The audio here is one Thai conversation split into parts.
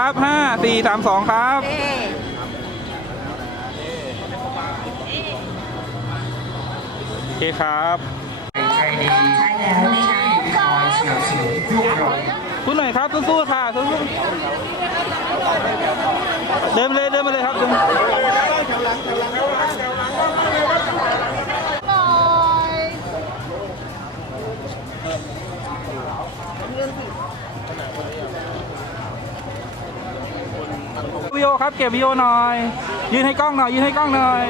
ครับห้าสี่สามสองครับเอ๊ะโอเคครับใช่แล้วนี่ไงคุณหน่อยครับ สู้ๆค่ะ สู้ๆเดินมาเลย เดินมาเลยครับเดิน วิดีโอครับเก็บวิดีโอหน่อย ยืนให้กล้องหน่อยยืนให้กล้องหน่อย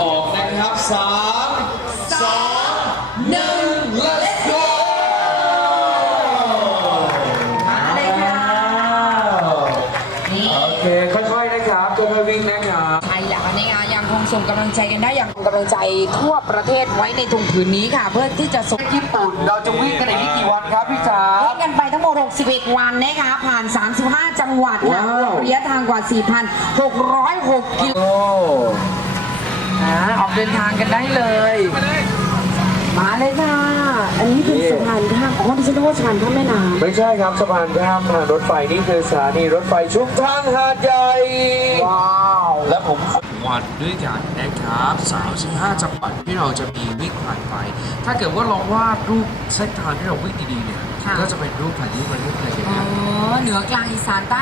ออกนะครับสามสองหนึ่ง let's go มาเลยค่ะนี่โอเคค่อยๆนะครับค่อยๆวิ่งนะครับใครอยากนี่งานยังคงส่งกำลังใจกันได้อย่างกำลังใจทั่วประเทศไว้ในถุงผืนนี้ค่ะ เพื่อที่จะส่งญี่ปุ่นเราจะวิ่งกันอีกกี่วันครับพี่จ๋า วิ่ งกันไปทั้งหมด 61 วันนะคะ ผ่าน 35 จังหวัดค่ะว้าว ระยะทางกว่า 4,606 กิโล โอ้อ่าออกเดินทางกันได้เลย มาเลยค่ะ อันนี้เป็นสะพานข้ามอ๋อดิฉันนึกว่าสะพานข้ามแม่น้ำ ไม่ใช่ครับสะพานข้ามทางรถไฟนี่คือสถานีรถไฟชุมทางหาดใหญ่ว้าวและผม วันด้วยกันนะครับ35จังหวัดที่เราจะมีวิ่งผ่านไป ถ้าเกิดว่าลองวาดรูปเส้นทางที่เราวิ่งดีๆเนี่ย ค่ะ ก็จะเป็นรูปแผนที่ประเทศไทยอ๋อเหนือกลางอีสานใต้